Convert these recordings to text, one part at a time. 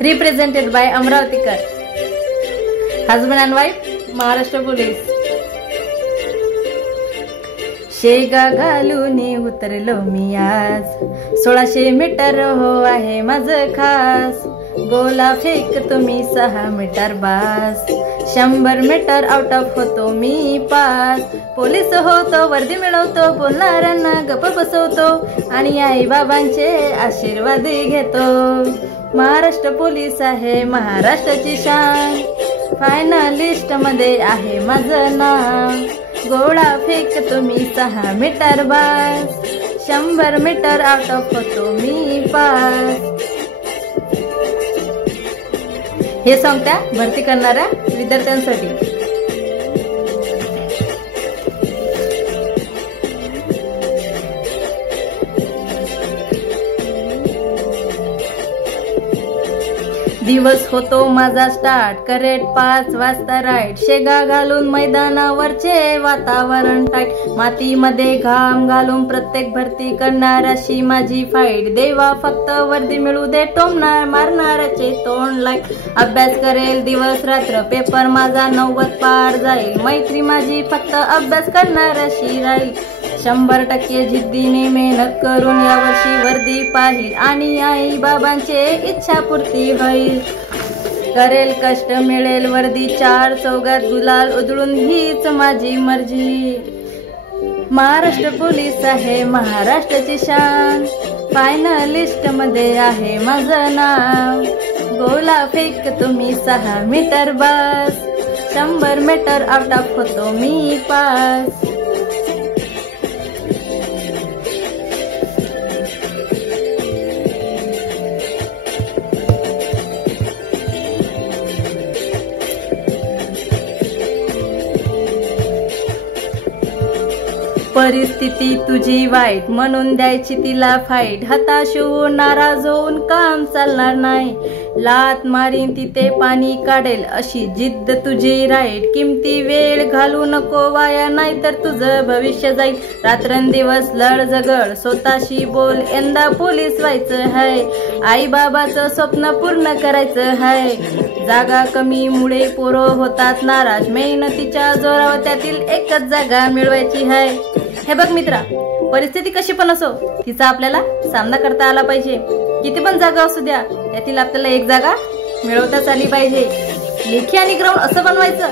Represented by Amravtikar. Husband and wife, Maharashtra Police. शेगा घालूनी उतरलो मी आज, 1600 metre हो आहे माझं खास. गोला फेक तुम्ही 6 मीटर बास, 100 मीटर आउट ऑफ होतो मी पास. पोलीस होतो, वर्दी मिळवतो, बोलणाऱ्यांना गप्प बसवतो आणि आई बाबांचे आशीर्वाद घेतो. महाराष्ट्र पोलीस आहे महाराष्ट्राची शान, फायनलिस्ट मध्ये आहे माझं नाव. गोळा फेक तुम्ही 6 मीटर बास, 100 मीटर आउट ऑफ होतो मी पास. हे सॉन्ग त्या भरती करणाऱ्या विद्यार्थ्यांसाठी. दिवस होतो माझा स्टार्ट, करेक्ट 5 वाजता राईट. शेगा घालून मैदानावरचे वातावरण टाईट, मातीमध्ये घाम घालून प्रत्येक भरती करणार अशी माझी फाईट. देवा फक्त वर्दी मिळू दे, टोमणार मारणाराचे तोंड लाईट. अभ्यास करेल दिवस रात्र, पेपर माझा 90 पार जाईल. मैत्री माझी फक्त अभ्यास करणार अशी राहील. 100% जिद्दीने मेहनत करून यावर्षी वर्दी पाहिल आणि आई बाबांचे इच्छा पूर्ती होईल. करेल कष्ट मिळेल वर्दी, 4 चौघात गुलाल उधळून हीच माझी मर्जी. महाराष्ट्र पोलीस आहे महाराष्ट्राची शान, फायनलिस्ट मध्ये आहे माझं नाव. गोला फेक तुम्ही 6 मीटर बास, 100 मीटर आउट ऑफ होतो मी पास. परिस्थिती तुझी वाईट म्हणून द्यायची तिला फाईट. हताश होऊन नाराज होऊन काम चालणार नाही, लात मारीन तिथे पाणी काढेल अशी जिद्द तुझी राईट. किमती वेळ घालू नको वाया, नाही तर तुझं भविष्य जाईल. रात्रंदिवस लढ झगड, स्वतःशी बोल, यंदा पोलीस व्हायचं हाय. आई बाबाचं स्वप्न पूर्ण करायचं हाय. जागा कमी मुळे पोरं होतात नाराज, मेहनतीच्या जोरावर त्यातील एकच जागा मिळवायची हाय. हे बघ मित्रा, परिस्थिती कशी पण असो, तिचा आपल्याला सामना करता आला पाहिजे. किती पण जागा असू द्या, त्यातील आपल्याला एक जागा मिळवताच आली पाहिजे. लेखी आणि ग्राउंड असं बनवायचं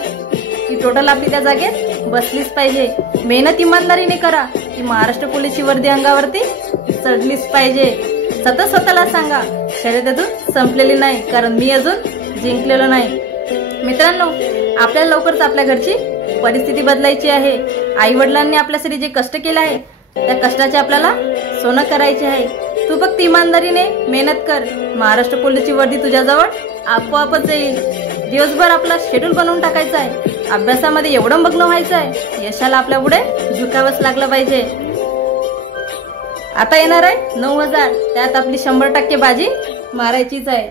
की टोटल आपली त्या जागेत बसलीच पाहिजे. मेहनत इमानदारीने करा, की महाराष्ट्र पोलीसची वर्दी अंगावरती चढलीच पाहिजे. सतत स्वतःला सांगा, शर्यत अजून संपलेली नाही, कारण मी अजून जिंकलेलो नाही. मित्रांनो, आपल्याला लवकरच आपल्या घरची परिस्थिती बदलायची आहे. आई वडिलांनी आपल्यासाठी जे कष्ट केले आहे, त्या कष्टाचे आपल्याला सोनं करायचे आहे. तू फक्त इमानदारीने मेहनत कर, महाराष्ट्र पोलीसची वर्दी तुझ्याजवळ आपोआपच येईल. दिवसभर आपला शेड्यूल बनवून टाकायचा आहे, अभ्यासामध्ये एवढं मग्न व्हायचं आहे, यशाला आपल्या पुढे झुकावंच लागलं पाहिजे. आता येणार आहे 9000, त्यात आपली 100% बाजी मारायचीच आहे.